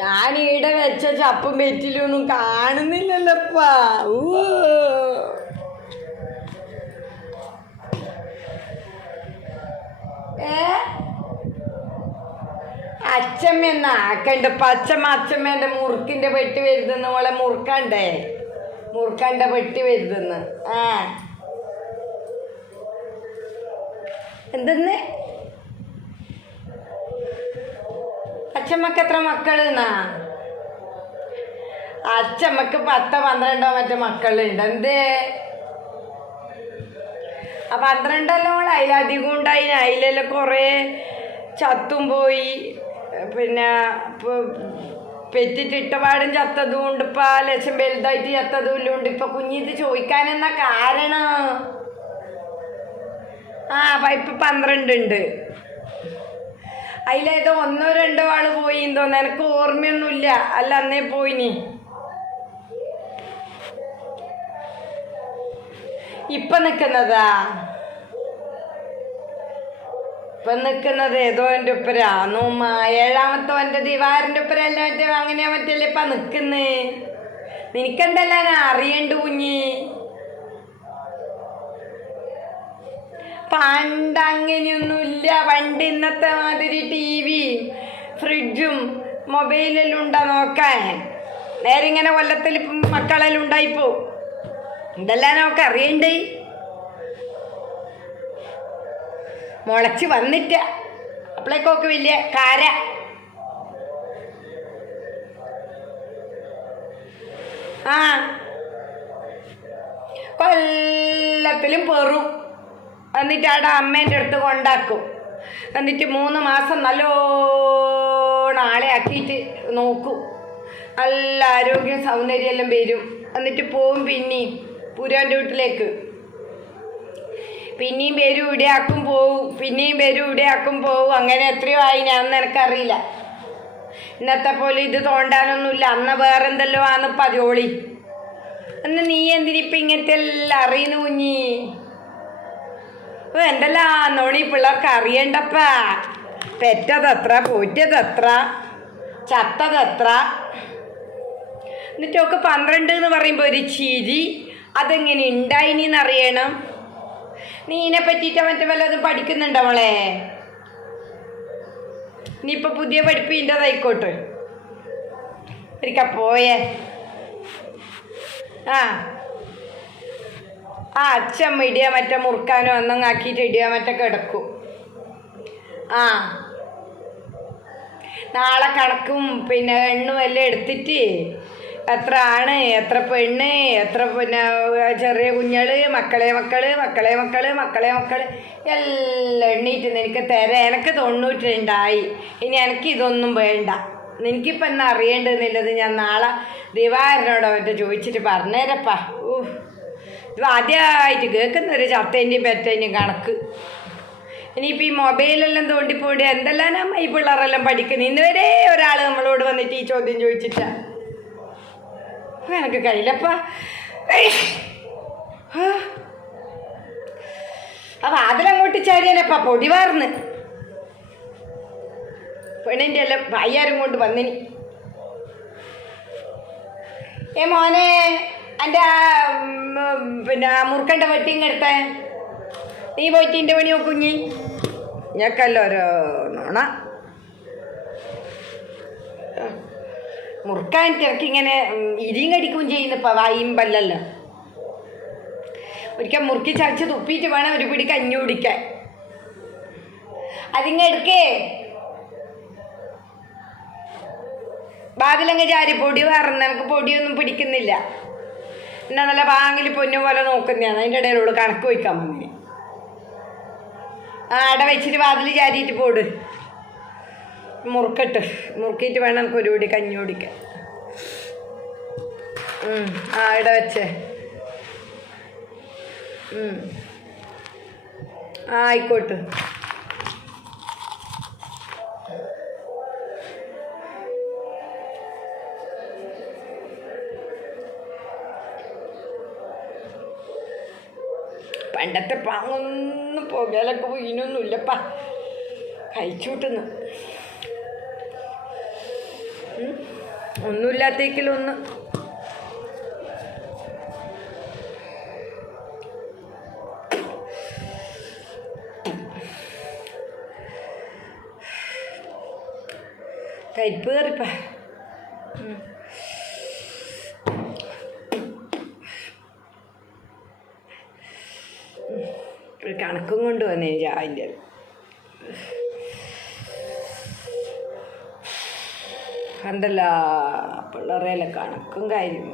ഞാൻ ഈടെ വെച്ച ചപ്പും വെറ്റിലൊന്നും കാണുന്നില്ലല്ലപ്പാ. ഏ? അച്ഛമ്മ ആക്കണ്ട. പച്ചമ്മ അച്ഛമ്മേന്റെ മുറുക്കിന്റെ വെട്ടി വരുതെന്ന് മോളെ മുറുക്കണ്ടേ? മുറുക്കണ്ട വെട്ടി വരുതെന്ന്. ആ. എന്തെന്ന്? അച്ഛമ്മക്ക് എത്ര മക്കളെന്നാ അച്ഛമ്മക്ക് പത്തോ പന്ത്രണ്ടോ മറ്റോ മക്കളുണ്ട്. എന്തേ? ആ പന്ത്രണ്ടെല്ലാം കൂടെ അതിലധികം ഉണ്ടായി. അതിലെല്ലാം കുറേ ചത്തും പോയി. പിന്നെ പെറ്റിട്ടിട്ടപാടും പെറ്റിട്ടിട്ട പാടും ചത്തതും ഉണ്ട്. ഇപ്പം ലക്ഷം വലുതായിട്ട് ചത്തതും ഇല്ല ഉണ്ട്. ഇപ്പം കുഞ്ഞിത് ചോദിക്കാനെന്നാ കാരണം? ആ പൈപ്പ് പന്ത്രണ്ട് ഉണ്ട്. അതിലേതോ ഒന്നോ രണ്ടോ ആൾ പോയി. തോന്നുന്നു എനിക്ക് ഓർമ്മയൊന്നുമില്ല. അല്ല അന്നേ പോയിനി ഇപ്പൊ നിക്കുന്നതാ? ഇപ്പൊ നിക്കുന്നത് ഏതോ എന്റെ ഉപ്പരാന്നു ഏഴാമത്തോ എന്റെ ദിവാറിന്റെ ഉപ്പരല്ല? മറ്റേ അങ്ങനെ മറ്റല്ലേ ഇപ്പൊ നിക്കുന്നേ? നിനക്കെന്തല്ല അറിയണ്ട് കുഞ്ഞി. പണ്ട് അങ്ങനെയൊന്നുമില്ല പണ്ട് ഇന്നത്തെ മാതിരി ടി വി ഫ്രിഡ്ജും മൊബൈലെല്ലാം ഉണ്ടാ നോക്കാൻ? നേരെ ഇങ്ങനെ കൊല്ലത്തിൽ മക്കളെല്ലാം ഉണ്ടായിപ്പോ. ഇതെല്ലാം നമുക്ക് അറിയണ്ടേ? മുളച്ച് വന്നിട്ട അപ്പളേക്കൊക്കെ വലിയ കാര. ആ. കൊല്ലത്തിലും പെറും. എന്നിട്ട് അവിടെ അമ്മേന്റെ അടുത്ത് കൊണ്ടാക്കും. എന്നിട്ട് മൂന്ന് മാസം നല്ലോണം ആളെ ആക്കിയിട്ട് നോക്കും. നല്ല ആരോഗ്യം സൗന്ദര്യമെല്ലാം വരും. എന്നിട്ട് പോവും പിന്നെയും പുരാന്റെ വീട്ടിലേക്ക്. പിന്നെയും വരും ഇവിടെ ആക്കും പോവും. പിന്നെയും വരും ഇവിടെ ആക്കും പോവും. അങ്ങനെ എത്രയോ ആയി ഞാൻ നിനക്കറിയില്ല ഇന്നത്തെ പോലെ ഇത് തോണ്ടാനൊന്നുമില്ല. അന്ന് വേറെന്തല്ലോ ആണ് പതിയോളി. അന്ന് നീ എന്തിനിപ്പം ഇങ്ങനത്തെ എല്ലാം അറിയുന്നു കുഞ്ഞി? ഓ എന്തെല്ലാം? നോണി പിള്ളേർക്ക് അറിയണ്ടപ്പാ. പെറ്റതെത്ര പോറ്റതെത്ര ചത്തതെത്ര എന്നിട്ടൊക്കെ പന്ത്രണ്ട് എന്ന് പറയുമ്പോൾ ഒരു ചിരി. അതെങ്ങനെ ഉണ്ടായിനി അറിയണം? നീ ഇതിനെ പറ്റിയിട്ട് മറ്റേ വല്ലതും പഠിക്കുന്നുണ്ടോ മോളെ? നീ ഇനിയിപ്പോൾ പുതിയ പഠിപ്പിന്റെതായിക്കോട്ടെ ഒരിക്കൽ പോയേ. ആ. ആ അച്ഛമ്മ ഇടിയ മറ്റേ മുറുക്കാനോ ഒന്നും ആക്കിയിട്ട് ഇടിയ മറ്റേ കിടക്കും. ആ. നാളെ കണക്കും പിന്നെ എണ്ണും എല്ലാം എടുത്തിട്ട് എത്ര ആണ് എത്ര പെണ്ണ് എത്ര പിന്നെ ചെറിയ കുഞ്ഞൾ മക്കളെ മക്കൾ മക്കളെ മക്കൾ മക്കളെ മക്കൾ എല്ലാം എണ്ണീറ്റ് നിനക്ക് തരാം. എനിക്ക് തൊണ്ണൂറ്റിരണ്ടായി. ഇനി എനിക്ക് ഇതൊന്നും വേണ്ട. എനിക്കിപ്പോൾ എന്നാ അറിയേണ്ടതെന്നുള്ളത് ഞാൻ നാളെ ദിവാരനോട് അവന്റെ ചോദിച്ചിട്ട് പറഞ്ഞേരപ്പാ. ഊ ഇത് ആദ്യമായിട്ട് കേൾക്കുന്ന ഒരു ചത്തേന്റെയും പെറ്റേന്റെയും കണക്ക്. ഇനിയിപ്പോൾ ഈ മൊബൈലെല്ലാം തോണ്ടിപ്പോയിട്ട് എന്തെല്ലാം ഈ പിള്ളേരെല്ലാം പഠിക്കുന്നത് ഇന്ന് വരെ ഒരാൾ നമ്മളോട് വന്നിട്ട് ഈ ചോദ്യം ചോദിച്ചിട്ടാ എനിക്ക് കഴിയില്ലപ്പാ അപ്പം അതിലങ്ങോട്ട് ചാരിയാലപ്പ പൊടി വാർന്ന്. പെണ്ണിന്റെ എല്ലാം ഭയ്യാരും കൊണ്ട് വന്നിനി. ഏ മോനെ എന്റെ പിന്നെ മുറുക്കന്റെ വെട്ടിങ് ഇങ്ങെടുത്തേ നീ പോയിട്ട് എന്റെ പണി നോക്കുഞ്ഞി ഞക്കല്ലോ ഓരോ നോണ മുറുക്കാൻ തിരക്ക് ഇങ്ങനെ ഇരിയും കടിക്കുകയും ഇപ്പം വായും പല്ലല്ലോ ഒരിക്കൽ മുറുക്കി ചതച്ച് തുപ്പിയിട്ട് വേണം ഒരു പിടി കഞ്ഞി കുടിക്കാൻ. അതിങ്ങ എടുക്കേ. ബാതിലങ്ങ് ചാരി പൊടി പറഞ്ഞ എനിക്ക് പൊടിയൊന്നും പിടിക്കുന്നില്ല. എന്നാ നല്ല ബാങ്കിൽ പൊന്നു പോലെ നോക്കുന്നതാണ്. അതിന്റെ ഇടയിലോട് കണക്ക് വയ്ക്കാൻ വന്നിന്. ആ അട വെച്ചിട്ട് വാതിൽ ചാരിയിട്ട് പോട്. മുറുക്കട്ട്. മുറുക്കിയിട്ട് വേണം നമുക്ക് ഒരു പിടി കഞ്ഞി കുടിക്കാൻ. ആ ഇട വെച്ചേ. ആയിക്കോട്ടെ. പണ്ടത്തെ പാങ്ങൊന്നും പുകയിലൊക്കെ വീണൊന്നുമില്ലപ്പാ കഴിച്ചൂട്ടുന്നു ഉം. ഒന്നുമില്ലാത്തേക്കിലൊന്ന് കരിപ്പ് കയറിപ്പ ഒരു കണക്കും കൊണ്ട് വന്നേ രാവിലെ കണ്ടല്ല പിള്ളേരെല്ലാം കണക്കും കാര്യം